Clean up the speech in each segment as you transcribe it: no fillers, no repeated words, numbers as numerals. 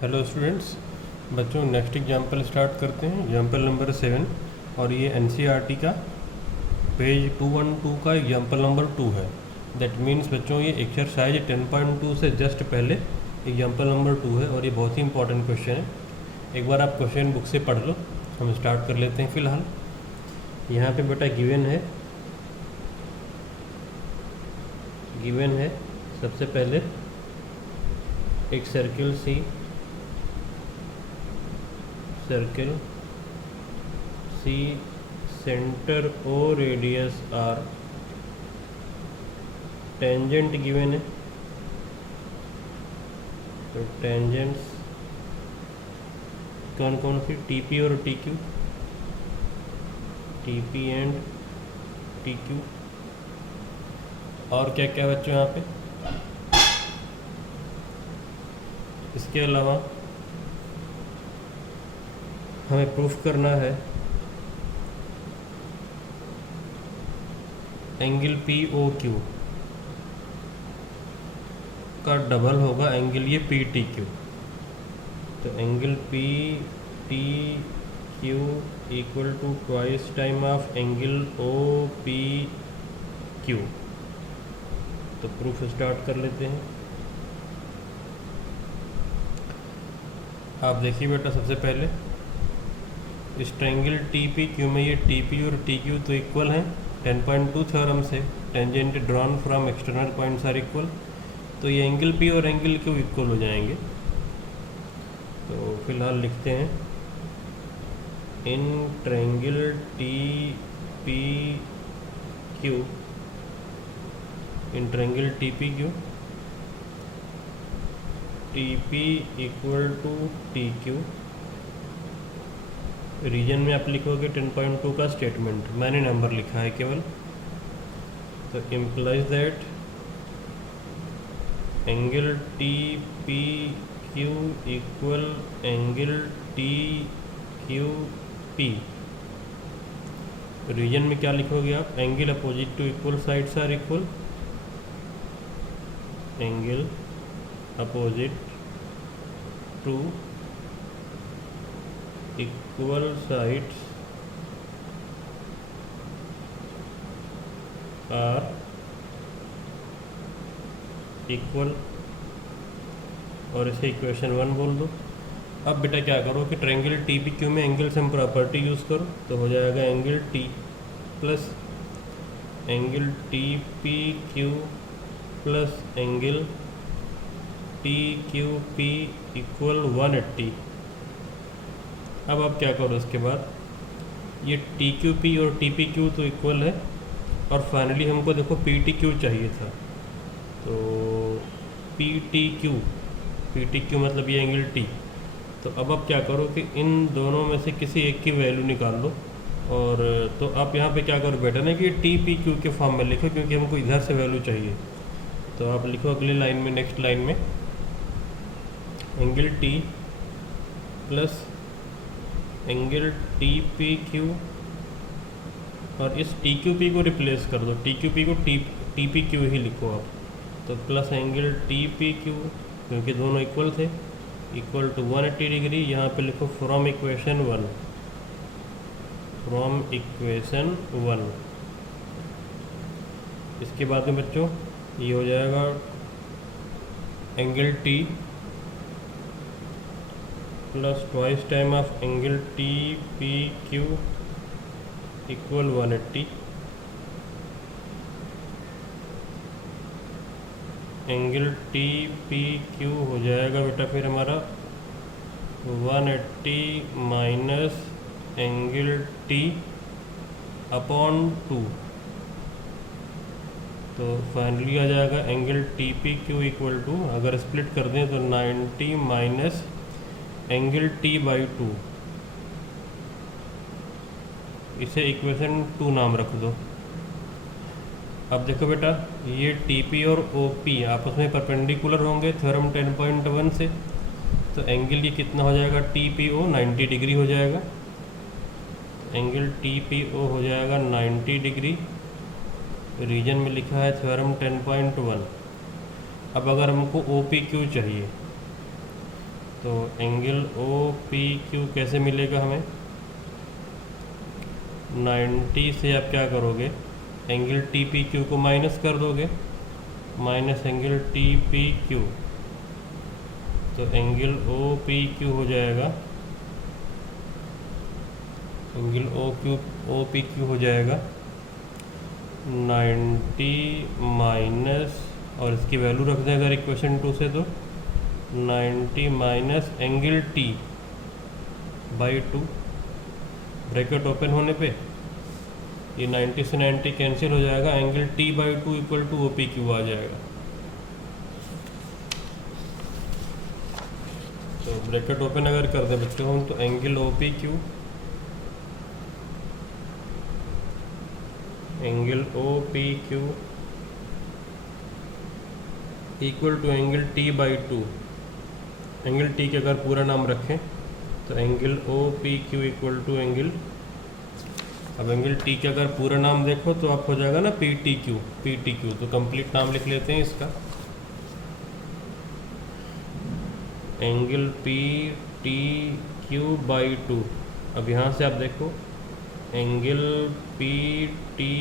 Hello students, बच्चों next example start करते हैं। एग्जाम्पल नंबर 7 और ये एनसीईआरटी का पेज 212 का एग्जाम्पल नंबर 2 है। दैट मीन्स बच्चों ये एक्सरसाइज 10.2 से जस्ट पहले एग्जाम्पल नंबर 2 है और ये बहुत ही इंपॉर्टेंट क्वेश्चन है। एक बार आप क्वेश्चन बुक से पढ़ लो, हम स्टार्ट कर लेते हैं। फ़िलहाल यहाँ पे बेटा गिवन है सबसे पहले एक circle C centre O radius R, tangent given है। तो टेंजेंट्स कौन कौन सी, टीपी और टीक्यू, टीपी एंड टीक्यू। और क्या क्या बच्चों यहाँ पे, इसके अलावा हमें प्रूफ करना है एंगल पी ओ क्यू का डबल होगा एंगल ये पी टी क्यू। तो angle P T Q equal to twice time of angle O P Q. तो प्रूफ स्टार्ट कर लेते हैं। आप देखिए बेटा, सबसे पहले इस ट्रायंगल टी पी क्यू में ये टी पी और टी क्यू तो इक्वल हैं। 10.2 थ्योरम से tangent drawn from external points are equal, तो ये एंगल पी और एंगल क्यू इक्वल हो जाएंगे। तो फिलहाल लिखते हैं in triangle T P Q, in triangle T P Q T P equal to T Q. Reason में आप लिखोगे 10.2 का स्टेटमेंट, मैंने नंबर लिखा है केवल। तो implies that angle T P Q equal angle T Q P. Reason में क्या लिखोगे आप, angle opposite to equal sides are equal, angle opposite to equal sides are equal, और इसे इक्वेशन 1 बोल दो। अब बेटा क्या करो कि ट्रायंगल टी पी क्यू में एंगल सम प्रॉपर्टी यूज़ करो, तो हो जाएगा angle T plus angle T P Q plus angle T Q P equal 180। अब आप क्या करो, इसके बाद ये टी क्यू पी और टी पी क्यू तो इक्वल है, और फाइनली हमको देखो पी टी क्यू चाहिए था। तो पी टी क्यू मतलब ये एंगल टी। तो अब आप क्या करो कि इन दोनों में से किसी एक की वैल्यू निकाल लो। और तो आप यहाँ पे क्या करो बेटा ना कि टी पी क्यू के फॉर्म में लिखो, क्योंकि हमको इधर से वैल्यू चाहिए। तो आप लिखो अगली लाइन में, नेक्स्ट लाइन में angle T plus angle T P Q, और इस टी क्यू पी को रिप्लेस कर दो, टी क्यू पी को टी पी क्यू ही लिखो आप। तो plus angle T P Q, क्योंकि दोनों इक्वल थे, इक्वल टू 180 डिग्री। यहाँ पे लिखो फ्रॉम इक्वेशन 1, फ्रॉम इक्वेशन 1। इसके बाद में बच्चों ये हो जाएगा angle T plus twice time of angle T P Q equal 180। Angle T P Q हो जाएगा बेटा फिर हमारा 180 माइनस एंगल टी अपॉन 2। तो फाइनली आ जाएगा angle T P Q equal to, अगर स्प्लिट कर दें तो 90 माइनस एंगल टी बाई 2। इसे इक्वेशन 2 नाम रख दो। अब देखो बेटा, ये टी पी और ओ पी आपस में परपेंडिकुलर होंगे थ्योरम 10.1 से। तो एंगल ये कितना हो जाएगा, टी पी ओ 90 डिग्री हो जाएगा। एंगल टी पी ओ हो जाएगा 90 डिग्री। रीजन में लिखा है थ्योरम 10.1। अब अगर हमको ओ पी क्यू चाहिए तो एंगल ओ पी क्यू कैसे मिलेगा हमें? 90 से आप क्या करोगे, एंगल टी पी क्यू को माइनस कर दोगे, minus angle T P Q, तो एंगल ओ पी क्यू हो जाएगा, एंगल ओ पी क्यू हो जाएगा 90 माइनस, और इसकी वैल्यू रख दें अगर इक्वेशन 2 से, तो 90 minus angle T by 2, bracket open होने पे ये 90 से 90 कैंसिल हो जाएगा, angle T by 2 equal to O P Q आ जाएगा। तो ब्रैकेट ओपन अगर कर दें बच्चों हम, तो angle O P Q, angle O P Q equal to angle T by 2, angle T के अगर पूरा नाम रखें तो angle O P Q equal to angle, अब एंगल टी का अगर पूरा नाम देखो तो आप हो जाएगा ना पी टी क्यू, तो कंप्लीट नाम लिख लेते हैं इसका, angle P T Q by 2। अब यहाँ से आप देखो एंगल पी टी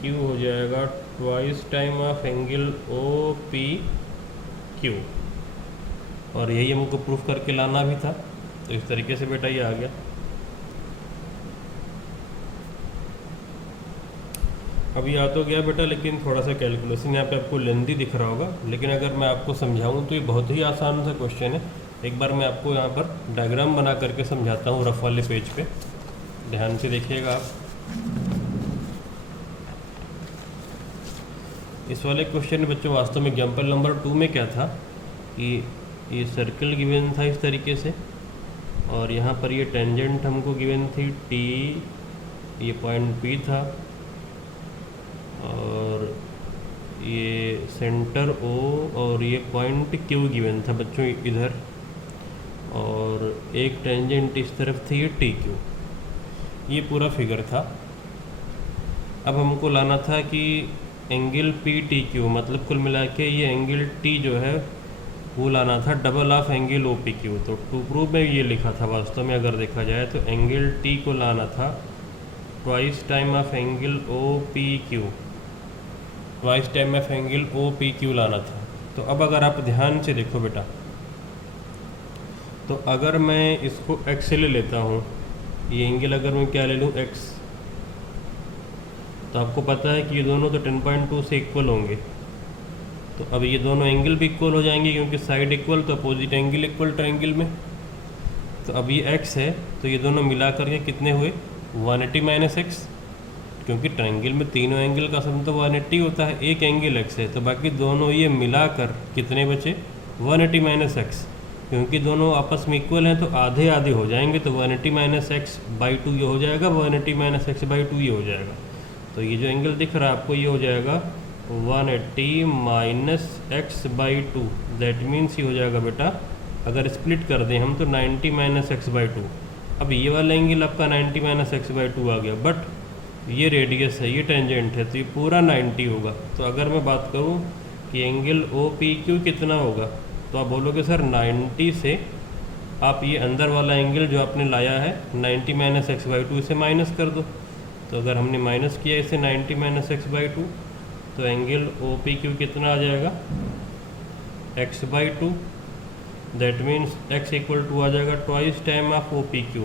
क्यू हो जाएगा twice time of angle O P Q, और यही हमको प्रूफ करके लाना भी था, तो इस तरीके से बेटा ये आ गया। अभी आ तो गया बेटा, लेकिन थोड़ा सा कैलकुलेशन यहाँ पे आपको लेंदी दिख रहा होगा, लेकिन अगर मैं आपको समझाऊँ तो ये बहुत ही आसान सा क्वेश्चन है। एक बार मैं आपको यहाँ पर डायग्राम बना करके समझाता हूँ रफ वाले पेज पे, ध्यान से देखिएगा आप। इस वाले क्वेश्चन में बच्चों वास्तव में एग्जाम्पल नंबर 2 में क्या था कि ये सर्कल गिवन था इस तरीके से, और यहाँ पर ये टेंजेंट हमको गिवन थी टी, ये पॉइंट पी था, और ये सेंटर ओ, और ये पॉइंट क्यू गिवन था बच्चों इधर, और एक टेंजेंट इस तरफ थी ये टी क्यू, ये पूरा फिगर था। अब हमको लाना था कि एंगल पी टी क्यू, मतलब कुल मिला के ये एंगल टी जो है वो लाना था double of angle O P Q. तो टू प्रूफ में ये लिखा था, वास्तव में अगर देखा जाए तो एंगल टी को लाना था twice time of angle O P Q, twice time of angle O P Q लाना था। तो अब अगर आप ध्यान से देखो बेटा, तो अगर मैं इसको एक्स ले लेता हूँ, ये एंगल अगर मैं क्या ले लूँ एक्स, तो आपको पता है कि ये दोनों तो 10.2 से इक्वल होंगे, तो अब ये दोनों एंगल भी इक्वल हो जाएंगे, क्योंकि साइड इक्वल तो अपोजिट एंगल इक्वल ट्रायंगल में। तो अब ये x है, तो ये दोनों मिला करके कितने हुए 180 माइनस एक्स, क्योंकि ट्रायंगल में तीनों एंगल का सम तो 180 होता है, एक एंगल x है, तो बाकी दोनों ये मिलाकर कितने बचे 180 माइनस एक्स, क्योंकि दोनों आपस में इक्वल हैं तो आधे आधे हो जाएंगे, तो 180 माइनस एक्स बाई 2 ये हो जाएगा, 180 माइनस एक्स बाई 2 ये हो जाएगा। तो ये जो एंगल दिख रहा है आपको ये हो जाएगा 180 minus x by 2, that means ये हो जाएगा बेटा, अगर स्प्लिट कर दें हम तो 90 माइनस एक्स बाई 2। अब ये वाला एंगल आपका 90 माइनस एक्स बाई 2 आ गया, बट ये रेडियस है, ये टेंजेंट है, तो ये पूरा 90 होगा। तो अगर मैं बात करूँ कि एंगल ओ पी क्यू कितना होगा, तो आप बोलोगे सर 90 से आप ये अंदर वाला एंगल जो आपने लाया है 90 माइनस एक्स बाई 2 इसे माइनस कर दो। तो अगर हमने माइनस किया इसे 90 माइनस एक्स बाई 2, तो एंगल ओ पी क्यू कितना आ जाएगा x by 2, that means x equal to आ जाएगा twice time of O P Q.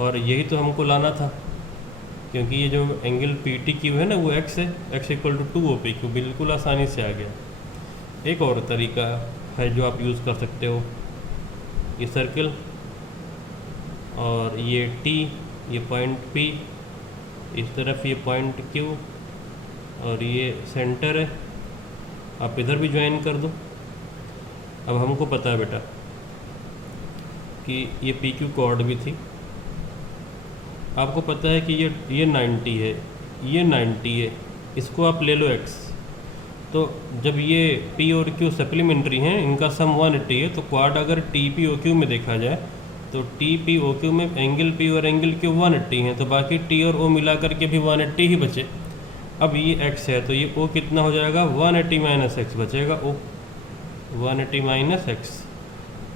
और यही तो हमको लाना था, क्योंकि ये जो एंगल पी टी क्यू है ना वो एक्स है, X equal to 2 O P Q, बिल्कुल आसानी से आ गया। एक और तरीका है जो आप यूज़ कर सकते हो, ये सर्कल और ये टी, ये पॉइंट पी, इस तरफ ये पॉइंट क्यू, और ये सेंटर है, आप इधर भी ज्वाइन कर दो। अब हमको पता है बेटा कि ये पी क्यू कॉर्ड भी थी, आपको पता है कि ये 90 है, ये 90 है, इसको आप ले लो x। तो जब ये p और q सप्लीमेंट्री हैं, इनका सम 180 है, तो क्वाड अगर टी पी ओ क्यू में देखा जाए तो टी पी ओ क्यू में एंगल p और एंगल q 180 हैं, तो बाकी t और o मिला करके भी 180 ही बचे। अब ये x है तो ये o कितना हो जाएगा 180 माइनस एक्स बचेगा, o 180 माइनस एक्स,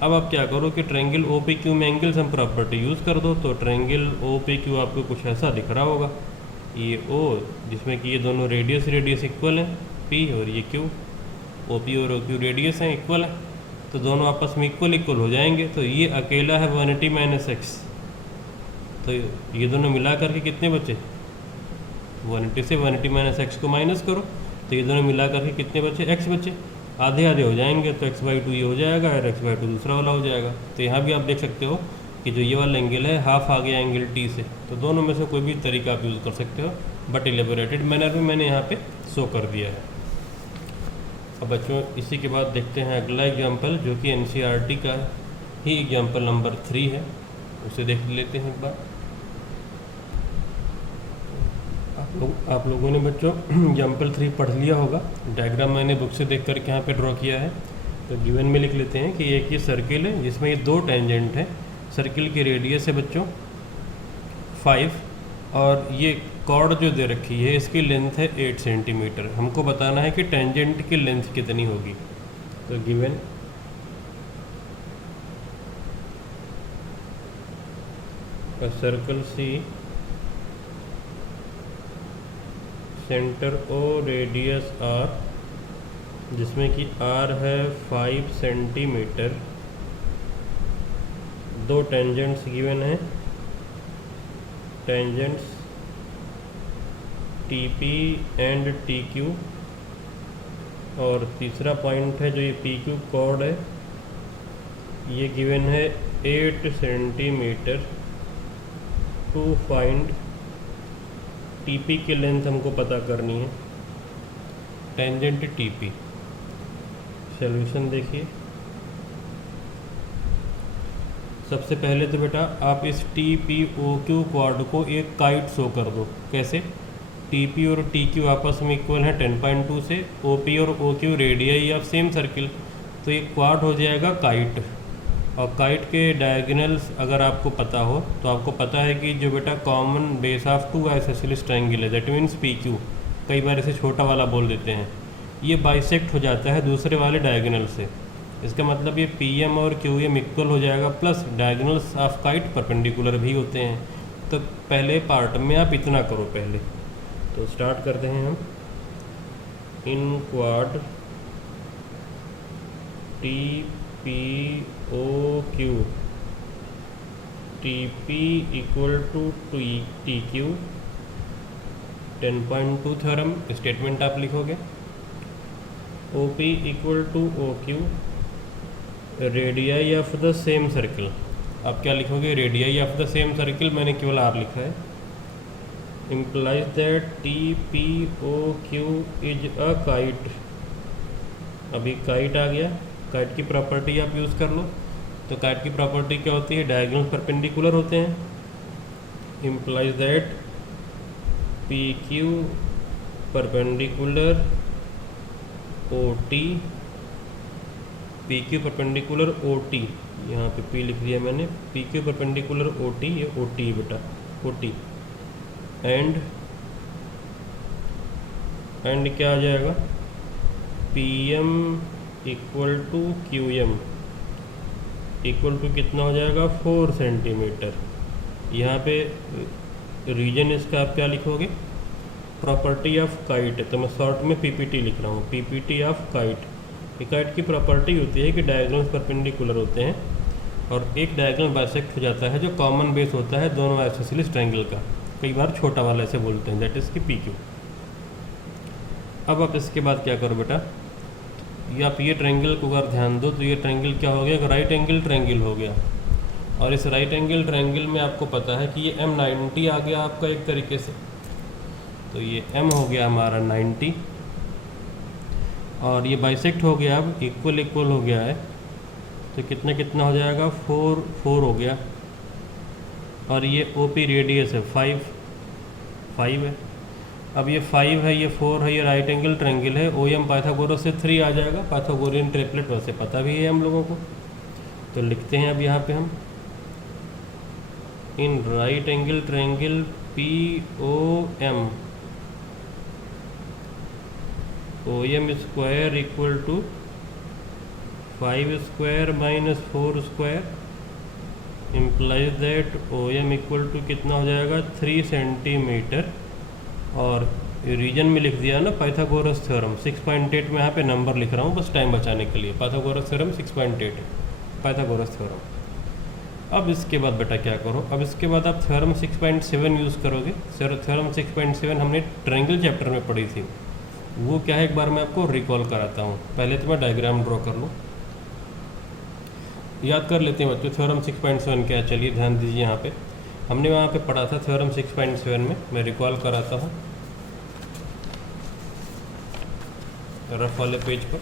अब आप क्या करो कि ट्रायंगल ओ पी क्यू में एंगल सम प्रॉपर्टी यूज़ कर दो। तो ट्रायंगल ओ पी क्यू आपको कुछ ऐसा दिख रहा होगा, ये ओ जिसमें कि ये दोनों रेडियस इक्वल हैं पी, और ये क्यू, ओ पी और ओ क्यू रेडियस हैं, इक्वल है, तो दोनों आपस में इक्वल हो जाएंगे। तो ये अकेला है 180 माइनस एक्स, तो ये दोनों मिला करके कितने बचे, 180 से 180 माइनस एक्स को माइनस करो, तो ये दोनों मिला करके कितने बचे, एक्स बचे, आधे आधे हो जाएंगे, तो x/2 ये हो जाएगा और x/2 दूसरा वाला हो जाएगा। तो यहाँ भी आप देख सकते हो कि जो ये वाला एंगल है हाफ आ गया एंगल टी से। तो दोनों में से कोई भी तरीका आप यूज़ कर सकते हो, बट एलेबोरेटेड मैनर में मैंने यहाँ पे शो कर दिया है। अब बच्चों इसी के बाद देखते हैं अगला एग्जाम्पल, जो कि NCERT का ही एग्जाम्पल नंबर 3 है, उसे देख लेते हैं एक बार। आप लोगों ने बच्चों एग्जाम्पल 3 पढ़ लिया होगा, डायग्राम मैंने बुक से देख करके यहाँ पे ड्रॉ किया है। तो गिवन में लिख लेते हैं कि एक ये सर्किल है जिसमें ये 2 टेंजेंट है। सर्किल की रेडियस है बच्चों 5, और ये कॉर्ड जो दे रखी है इसकी लेंथ है 8 सेंटीमीटर। हमको बताना है कि टेंजेंट की लेंथ कितनी होगी। तो given circle C, centre O, radius R, जिसमें कि आर है 5 सेंटीमीटर, 2 टेंजेंट्स गिवन है, tangents T P and T Q, और तीसरा पॉइंट है जो ये पी क्यू कॉर्ड है, ये गिवन है 8 सेंटीमीटर। टू फाइंड टीपी की लेंथ हमको पता करनी है, टेंजेंट टीपी। सॉल्यूशन देखिए, सबसे पहले तो बेटा आप इस T P O Q quad को एक काइट शो कर दो। कैसे, टी पी और टी क्यू आपस में इक्वल है 10.2 से, ओ पी और O Q radius of same circle, तो एक क्वाड हो जाएगा काइट। और काइट के डायगोनल्स अगर आपको पता हो तो आपको पता है कि जो बेटा common base of 2 isosceles triangle है, दैट मीन्स पी क्यू, कई बार इसे छोटा वाला बोल देते हैं, ये बाइसेक्ट हो जाता है दूसरे वाले डायगोनल से। इसका मतलब ये पी एम और क्यू एम इक्वल हो जाएगा, plus diagonals of kite perpendicular भी होते हैं। तो पहले पार्ट में आप इतना करो पहले। तो स्टार्ट करते हैं हम। In quad T P O Q, T P equal to T Q, 10.2 theorem statement आप लिखोगे। O P equal to O Q, radii of the same circle, आप क्या लिखोगे, radii of the same circle, मैंने केवल आर लिखा है। Implies that T P O Q is a kite, अभी काइट आ गया, काइट की प्रॉपर्टी आप यूज़ कर लो। तो काइट की प्रॉपर्टी क्या होती है, डायगोनल परपेंडिकुलर होते हैं। Implies that P Q perpendicular O T, P Q perpendicular O T, यहाँ पे पी लिख दिया मैंने, P Q perpendicular O T, ये ओ टी बेटा, ओ टी, एंड क्या आ जाएगा, P M equal to Q M equal to कितना हो जाएगा, 4 सेंटीमीटर। यहाँ पे रीजन इसका आप क्या लिखोगे, प्रॉपर्टी ऑफ काइट है, तो मैं शॉर्ट में पीपीटी लिख रहा हूँ, पीपीटी ऑफ काइट। काइट की प्रॉपर्टी होती है कि डायगोनल परपेंडिकुलर होते हैं और एक डायगोनल बाइसेक्ट हो जाता है जो कॉमन बेस होता है दोनों आइसोसेलेस ट्रायंगल का, कई बार छोटा वाला ऐसे बोलते हैं, दैट इज़ की पी क्यू। अब आप इसके बाद क्या करो बेटा, ये आप ये ट्रायंगल को अगर ध्यान दो तो ये ट्रायंगल क्या हो गया, एक राइट एंगल ट्रायंगल हो गया। और इस राइट एंगल ट्रायंगल में आपको पता है कि ये M90 आ गया आपका एक तरीके से, तो ये M हो गया हमारा 90, और ये बाइसेक्ट हो गया, अब इक्वल हो गया है, तो कितना कितना हो जाएगा, 4 हो गया। और ये OP रेडियस है 5 है। अब ये 5 है, ये 4 है, ये राइट एंगल ट्रायंगल है, OM पाइथागोरस से 3 आ जाएगा, पाइथागोरियन ट्रिपलेट वैसे पता भी है हम लोगों को। तो लिखते हैं अब यहाँ पे हम, in right angle triangle POM, OM square equal to 5 square minus 4 square implies that O M equal to कितना हो जाएगा 3 सेंटीमीटर। और रीजन में लिख दिया ना पाइथागोरस थ्योरम 6.8 में यहाँ पे नंबर लिख रहा हूँ बस टाइम बचाने के लिए। पाइथागोरस थ्योरम 6.8 है पाइथागोरस थ्योरम। अब इसके बाद बेटा क्या करो, अब इसके बाद आप थ्योरम 6.7 यूज़ करोगे। थ्योरम 6.7 हमने ट्रायंगल चैप्टर में पढ़ी थी, वो क्या है एक बार मैं आपको रिकॉल कराता हूँ। पहले तो मैं डायग्राम ड्रॉ कर लूँ, याद कर लेते हैं बच्चों थ्योरम 6.7 क्या है। चलिए ध्यान दीजिए, यहाँ पे हमने वहाँ पे पढ़ा था थ्योरम 6.7 में। मैं रिकॉल कराता हूँ रफ वाले पेज पर।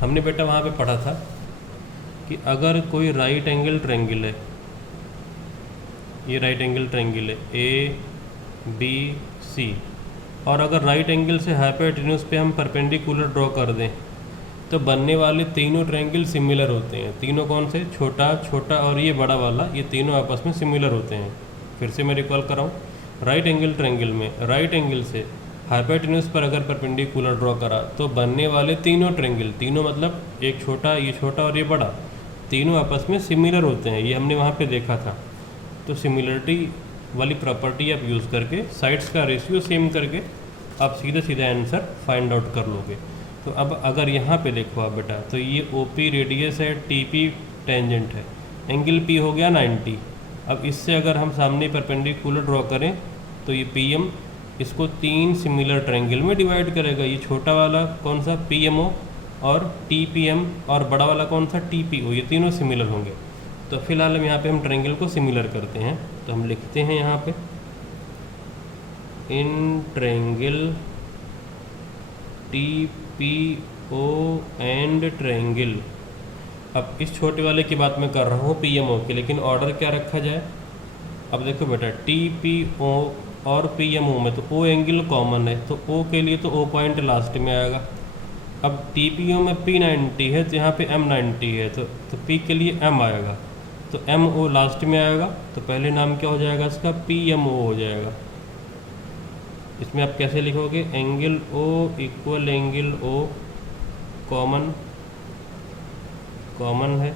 हमने बेटा वहाँ पे पढ़ा था कि अगर कोई राइट एंगल ट्रायंगल है, ये राइट एंगल ट्रायंगल है ए बी सी, और अगर राइट एंगल से हाइपोटेन्यूज पे हम परपेंडिकुलर ड्रॉ कर दें तो बनने वाले तीनों ट्रायंगल सिमिलर होते हैं। तीनों कौन से, छोटा, छोटा और ये बड़ा वाला, ये तीनों आपस में सिमिलर होते हैं। फिर से मैं रिकॉल कराऊँ, राइट एंगल ट्रायंगल में राइट एंगल से हाइपोटेन्यूज पर अगर परपेंडिकुलर ड्रॉ करा तो बनने वाले तीनों ट्रायंगल, तीनों मतलब एक छोटा, ये छोटा और ये बड़ा, तीनों आपस में सिमिलर होते हैं। ये हमने वहाँ पे देखा था। तो सिमिलरिटी वाली प्रॉपर्टी आप यूज़ करके साइड्स का रेशियो सेम करके आप सीधा सीधा आंसर फाइंड आउट कर लोगे। तो अब अगर यहाँ पे देखो आप बेटा, तो ये ओ पी रेडियस है, टी पी टेंजेंट है, एंगल पी हो गया 90। अब इससे अगर हम सामने परपेंडिकुलर ड्रॉ करें तो ये पी एम इसको 3 सिमिलर ट्रायंगल में डिवाइड करेगा। ये छोटा वाला कौन सा पी एम ओ और टी पी एम, और बड़ा वाला कौन सा टी पी ओ, ये तीनों सिमिलर होंगे। तो फिलहाल हम यहाँ पे हम ट्रायंगल को सिमिलर करते हैं। तो हम लिखते हैं यहाँ पे in triangle T P O and triangle. अब इस छोटे वाले की बात मैं कर रहा हूँ पी एम ओ की, लेकिन ऑर्डर क्या रखा जाए। अब देखो बेटा टी पी ओ और पी एम ओ में तो ओ एंगल कॉमन है, तो ओ के लिए तो ओ पॉइंट लास्ट में आएगा। अब टी पी ओ में पी 90 है तो यहाँ पे एम 90 है, तो पी के लिए एम आएगा, तो एम ओ लास्ट में आएगा। तो पहले नाम क्या हो जाएगा इसका, पी एम ओ हो जाएगा। इसमें आप कैसे लिखोगे, angle O equal angle O common, common है,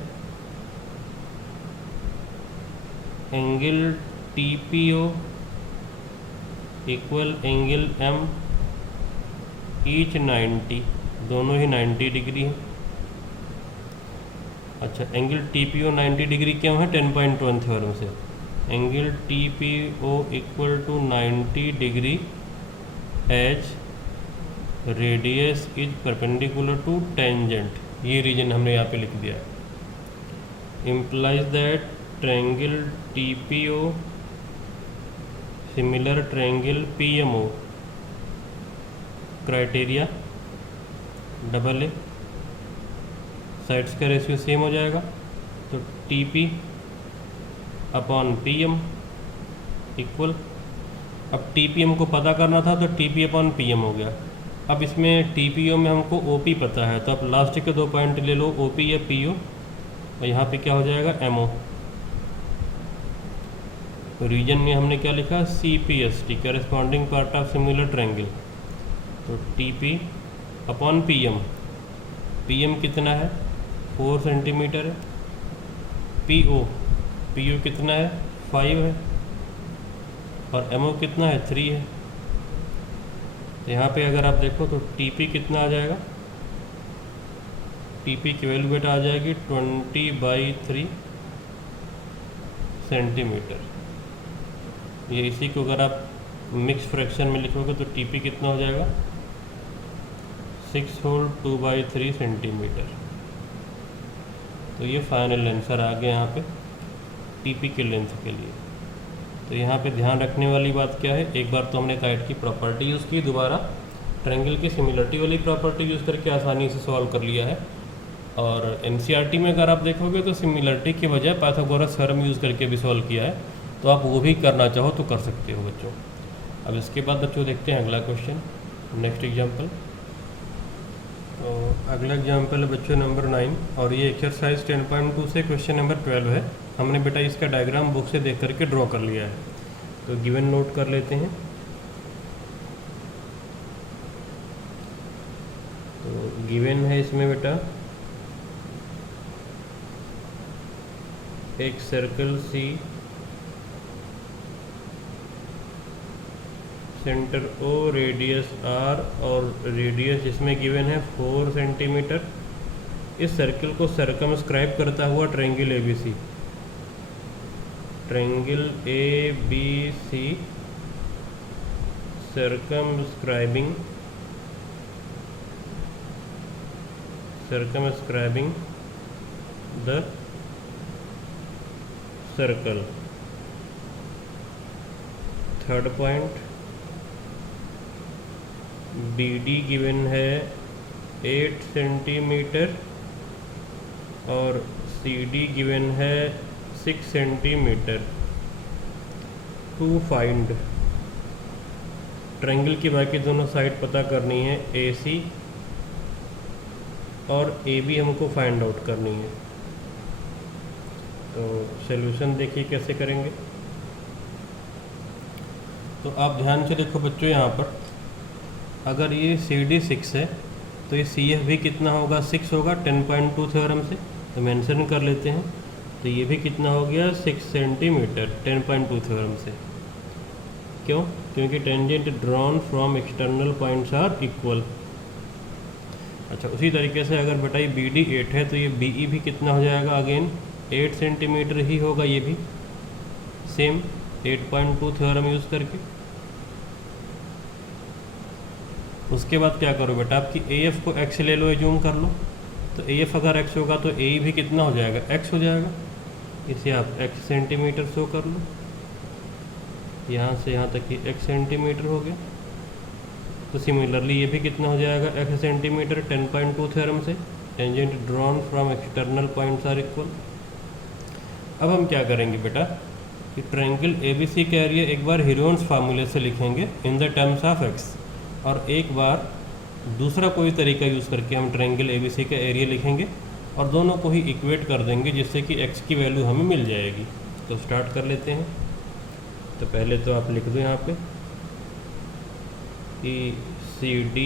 angle T P O equal angle M each 90, दोनों ही 90 डिग्री है। अच्छा, angle T P O 90 degree क्यों है, 10.1 थ्योरम से। Angle T P O equal to 90 degree H radius is perpendicular to tangent, ये reason हमने यहाँ पे लिख दिया। Implies that triangle T P O similar triangle P M O, criteria double A, sides का रेशियो सेम हो जाएगा। तो T P upon P M equal, अब टी पी एम को पता करना था तो T P upon P M हो गया। अब इसमें टी पी ओ में हमको ओ पी पता है, तो आप लास्ट के 2 पॉइंट ले लो, ओ पी या पी ओ, और यहाँ पे क्या हो जाएगा एम ओ। तो रीजन में हमने क्या लिखा, C P S T, corresponding part of similar triangle. तो T P upon P M कितना है 4 सेंटीमीटर है, पी ओ कितना है 5 है, और एम ओ कितना है 3 है। तो यहाँ पे अगर आप देखो तो टी पी कितना आ जाएगा, टी पी की वैल्यू बेटा आ जाएगी 20/3 सेंटीमीटर। ये इसी को अगर आप मिक्स फ्रैक्शन में लिखोगे तो टी पी कितना हो जाएगा 6 होल 2/3 सेंटीमीटर। तो ये फाइनल आंसर आ गया यहाँ पे टी पी के लेंथ के लिए। तो यहाँ पे ध्यान रखने वाली बात क्या है, एक बार तो हमने काइट की प्रॉपर्टी यूज़ की, दोबारा ट्रायंगल की सिमिलरिटी वाली प्रॉपर्टी यूज़ करके आसानी से सॉल्व कर लिया है। और एनसीईआरटी में अगर आप देखोगे तो सिमिलरिटी के बजाय पाइथागोरस थ्योरम यूज़ करके भी सॉल्व किया है, तो आप वो भी करना चाहो तो कर सकते हो बच्चों। अब इसके बाद बच्चों देखते हैं अगला क्वेश्चन, नेक्स्ट एग्जाम्पल। तो अगला एग्जाम्पल है बच्चों नंबर 9, और ये एक्सरसाइज 10.2 से क्वेश्चन नंबर 12 है। हमने बेटा इसका डायग्राम बुक से देख करके ड्रॉ कर लिया है, तो गिवन नोट कर लेते हैं। तो गिवन है इसमें बेटा एक circle C, centre O, radius R और रेडियस इसमें गिवन है 4 सेंटीमीटर। इस सर्कल को सर्कमस्क्राइब करता हुआ triangle A B C, triangle A B C circumscribing the circle। Third point, BD गिवन है 8 सेंटीमीटर और CD गिवन है 6 सेंटीमीटर। टू फाइंड, ट्रायंगल की बाकी दोनों साइड पता करनी है, AC और AB हमको फाइंड आउट करनी है। तो सॉल्यूशन देखिए कैसे करेंगे। तो आप ध्यान से देखो बच्चों, यहाँ पर अगर ये CD 6 है तो ये CF भी कितना होगा, 6 होगा 10.2 थ्योरम से, तो मेंशन कर लेते हैं। तो ये भी कितना हो गया, 6 सेंटीमीटर 10.2 थ्योरम से। क्यों? क्योंकि tangent drawn from external points are equal. अच्छा, उसी तरीके से अगर बेटा ये BD 8 है तो ये BE भी कितना हो जाएगा, अगेन 8 सेंटीमीटर ही होगा, ये भी सेम 8.2 थ्योरम यूज़ करके। उसके बाद क्या करो बेटा, आपकी AF को x ले लो, एज्यूम कर लो। तो AF अगर x होगा तो AE भी कितना हो जाएगा, x हो जाएगा। इसे आप x सेंटीमीटर शो कर लो, यहाँ से यहाँ तक कि x सेंटीमीटर हो गया। तो सिमिलरली ये भी कितना हो जाएगा, x सेंटीमीटर 10.2 थ्योरम से, tangent drawn from external points are equal. अब हम क्या करेंगे बेटा कि ट्रायंगल ABC का एरिया एक बार हीरोन्स फार्मूले से लिखेंगे in the terms of x, और एक बार दूसरा कोई तरीका यूज़ करके हम ट्रायंगल ABC का एरिया लिखेंगे और दोनों को ही इक्वेट कर देंगे जिससे कि x की वैल्यू हमें मिल जाएगी। तो स्टार्ट कर लेते हैं। तो पहले तो आप लिख दो यहाँ पे कि CD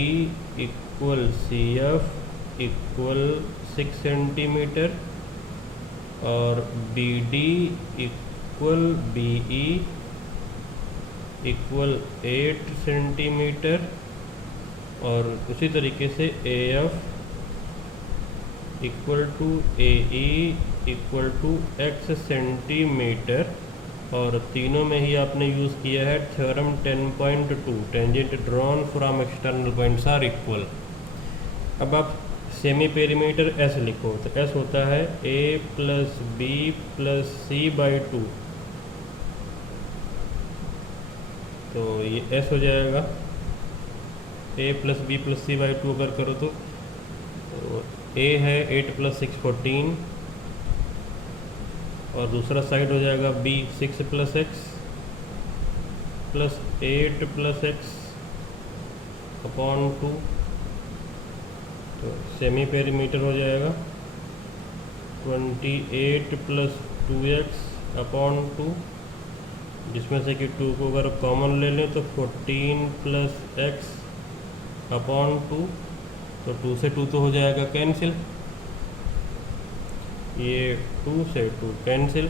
equal CF equal 6 centimetre और BD equal BE equal 8 centimetre, और उसी तरीके से AF equal to AE equal to x centimetre, और तीनों में ही आपने यूज़ किया है theorem 10.2, tangent drawn from external points are equal. अब आप सेमी पेरीमीटर S लिखो, तो S होता है A plus B plus C/2, तो ये S हो जाएगा। A plus B plus C/2 अगर करो तो A है 8 प्लस 6 14, और दूसरा साइड हो जाएगा B 6 plus x plus 8 plus x upon 2, तो सेमी पेरीमीटर हो जाएगा 28 प्लस 2x अपॉन 2, जिसमें से कि 2 को अगर कॉमन ले लें तो 14 प्लस x अपॉन 2, तो 2 से 2 तो हो जाएगा कैंसिल, ये 2 से 2 कैंसिल,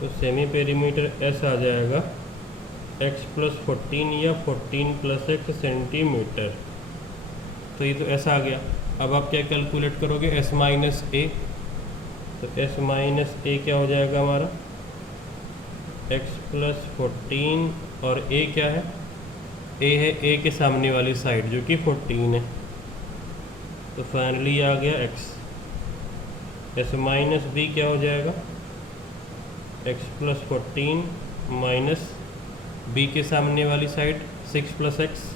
तो सेमी पेरीमीटर S आ जाएगा x प्लस 14 या 14 प्लस x सेंटीमीटर। तो ये तो S आ गया। अब आप क्या कैलकुलेट करोगे, S माइनस A, तो S माइनस A क्या हो जाएगा हमारा, x प्लस 14 और A क्या है, A है A के सामने वाली साइड जो कि 14 है, तो फाइनली आ गया x। S माइनस B क्या हो जाएगा, x प्लस 14 माइनस B के सामने वाली साइड 6 प्लस x,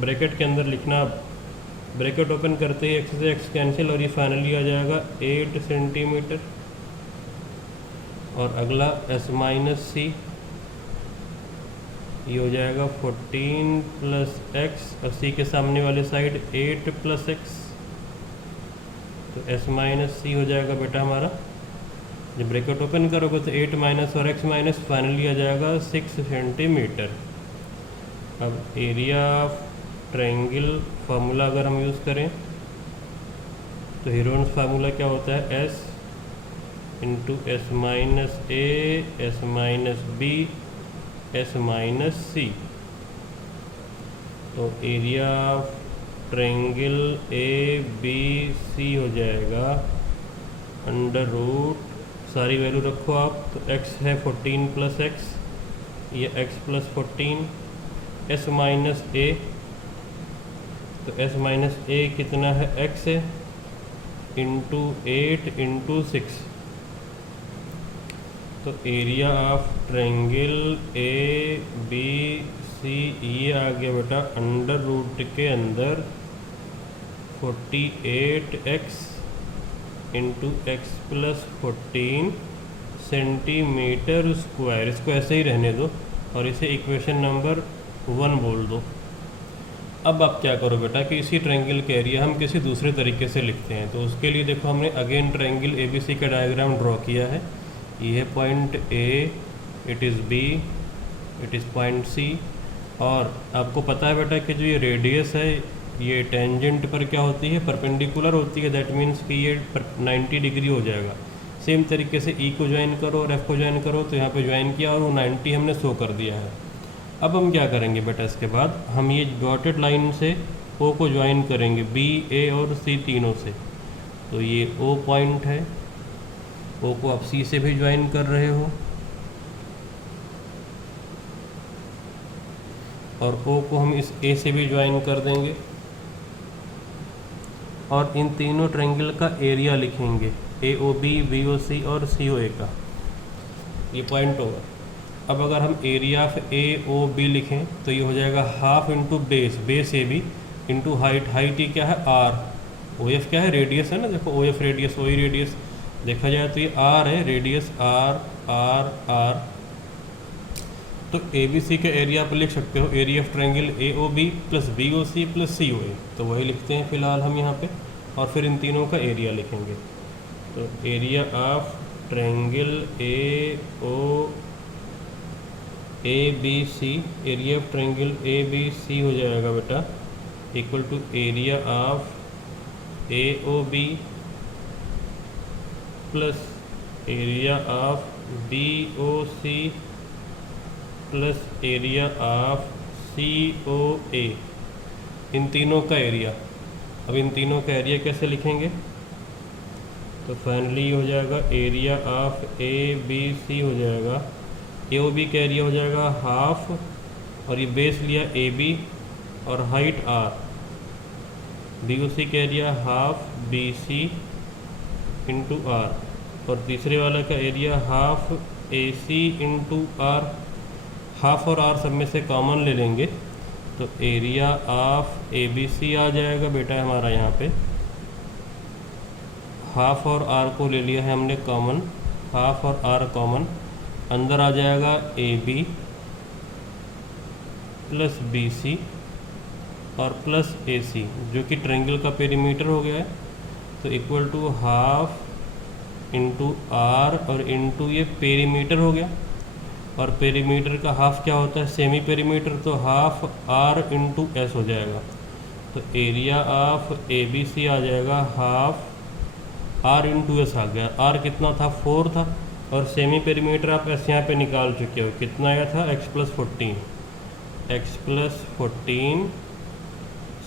ब्रैकेट के अंदर लिखना, ब्रैकेट ओपन करते ही x से x कैंसिल, और ये फाइनली आ जाएगा 8 सेंटीमीटर। और अगला S माइनस C, ये हो जाएगा 14 प्लस x, और C के सामने वाली साइड 8 प्लस x, तो S माइनस C हो जाएगा बेटा हमारा। जब ब्रैकेट ओपन करोगे तो 8 माइनस और x माइनस, फाइनली आ जाएगा 6 सेंटीमीटर। अब एरिया ऑफ ट्रायंगल फार्मूला अगर हम यूज़ करें तो हीरोन्स फार्मूला क्या होता है, S into S minus A, S minus B, S minus C. तो area of triangle A B C हो जाएगा अंडर रूट, सारी वैल्यू रखो आप, तो x है 14 प्लस एक्स, ये x प्लस 14, s माइनस ए, तो s माइनस ए कितना है, x है, इंटू 8 इंटू 6। तो area of triangle A B C ये आ गया बेटा अंडर रूट के अंदर 48x into X plus 14 centimetre square. इसको ऐसे ही रहने दो और इसे इक्वेशन नंबर 1 बोल दो। अब आप क्या करो बेटा कि इसी ट्रायंगल के एरिया हम किसी दूसरे तरीके से लिखते हैं। तो उसके लिए देखो हमने again triangle A B C का डायग्राम ड्रॉ किया है। ये है point A, it is B, it is point C, और आपको पता है बेटा कि जो ये रेडियस है ये टेंजेंट पर क्या होती है, परपेंडिकुलर होती है। दैट मीन्स कि ये 90 डिग्री हो जाएगा। सेम तरीके से ई को ज्वाइन करो और एफ को ज्वाइन करो, तो यहाँ पे ज्वाइन किया और वो 90 हमने शो कर दिया है। अब हम क्या करेंगे बेटा, इसके बाद हम ये डॉटेड लाइन से ओ को ज्वाइन करेंगे, बी, ए और सी तीनों से। तो ये ओ पॉइंट है, ओ को आप सी से भी ज्वाइन कर रहे हो और ओ को हम इस ए से भी ज्वाइन कर देंगे और इन तीनों ट्रायंगल का एरिया लिखेंगे, ए ओ बी, बी ओ सी और सी ओ ए का। ये पॉइंट होगा। अब अगर हम area of A O B लिखें तो ये हो जाएगा half into base, base A B into height, height ये क्या है आर, ओ एफ क्या है रेडियस है ना, देखो ओ एफ रेडियस, ओ ई रेडियस देखा जाए तो ये आर है, रेडियस आर आर आर। तो ए बी सी का एरिया आप लिख सकते हो, area of triangle A O B plus B O C plus C O A, तो वही लिखते हैं फिलहाल हम यहाँ पे, और फिर इन तीनों का एरिया लिखेंगे। तो area of triangle A O A B C, area of triangle A B C हो जाएगा बेटा equal to area of A O B plus area of B O C plus area of C O A, इन तीनों का area. अब इन तीनों का area कैसे लिखेंगे, तो फाइनली हो जाएगा area of A B C हो जाएगा, ए ओ बी का एरिया हो जाएगा हाफ, और ये बेस लिया ए बी और height R, B O C का area half B C into R, और तीसरे वाला का area half A C into R. Half और आर सब में से कॉमन ले लेंगे तो area of A B C आ जाएगा बेटा हमारा, यहाँ पे हाफ और आर को ले लिया है हमने कॉमन, हाफ और आर कॉमन, अंदर आ जाएगा A B plus B C और प्लस ए सी, जो कि ट्रायंगल का पेरीमीटर हो गया है। तो equal to half into R और इंटू ये पेरीमीटर हो गया, और पेरीमीटर का हाफ क्या होता है, सेमी पेरीमीटर, तो हाफ आर इंटू एस हो जाएगा। तो area of A B C आ जाएगा हाफ आर इंटू एस आ गया। आर कितना था, 4 था, और सेमी पेरीमीटर आप एस यहाँ पे निकाल चुके हो, कितना आया था, x plus 14, x plus 14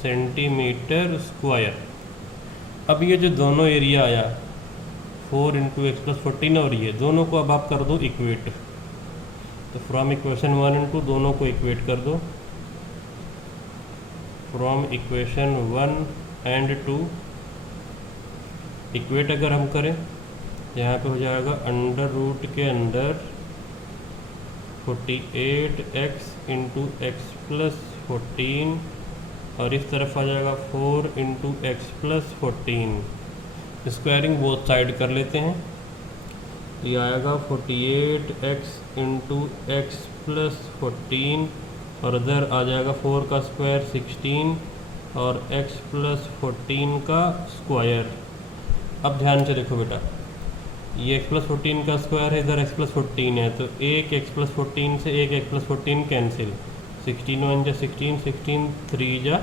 centimetre square. अब ये जो दोनों एरिया आया 4 इंटू एक्स प्लस 14 और ये दोनों को अब आप कर दो इक्वेट। तो फ्रॉम इक्वेशन 1 इंटू दोनों को इक्वेट कर दो, फ्रॉम इक्वेशन 1 एंड 2 इक्वेट अगर हम करें यहाँ पे हो जाएगा अंडर रूट के अंदर 48x इंटू एक्स प्लस 14, और इस तरफ आ जाएगा 4 into X plus 14। Squaring both side कर लेते हैं, ये आएगा 48x इंटू एक्स प्लस 14, और इधर आ जाएगा 4 का स्क्वायर 16 और x प्लस 14 का स्क्वायर। अब ध्यान से देखो बेटा, ये x प्लस 14 का स्क्वायर है, इधर x प्लस 14 है, तो एक x प्लस 14 से एक x प्लस 14 कैंसिल, 16 1 जा 16, 16 3 जा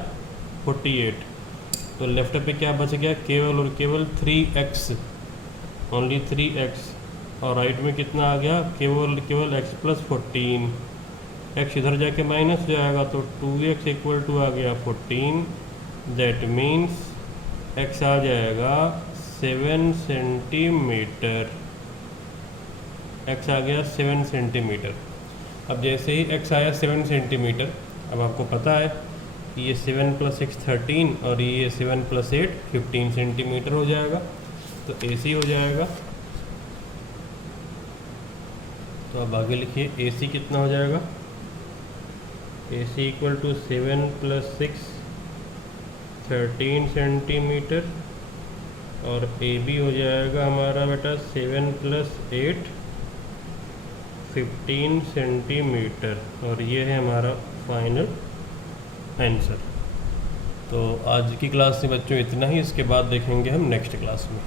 48, तो लेफ्ट पे क्या बच गया, केवल और केवल 3x, ओनली 3x। और राइट में कितना आ गया, केवल केवल x प्लस 14, x इधर जाके माइनस हो जाएगा तो 2x इक्वल टू आ गया 14, दैट मीन्स x आ जाएगा 7 सेंटीमीटर, x आ गया 7 सेंटीमीटर। अब जैसे ही x आया 7 सेंटीमीटर, अब आपको पता है कि ये 7 प्लस 6 13 और ये 7 प्लस 8 15 सेंटीमीटर हो जाएगा, तो AC हो जाएगा। तो अब आगे लिखिए AC कितना हो जाएगा, AC equal to 7 plus 6 13 centimetre और AB हो जाएगा हमारा बेटा 7 प्लस 8 15 सेंटीमीटर, और ये है हमारा फाइनल आंसर। तो आज की क्लास से बच्चों इतना ही, इसके बाद देखेंगे हम नेक्स्ट क्लास में।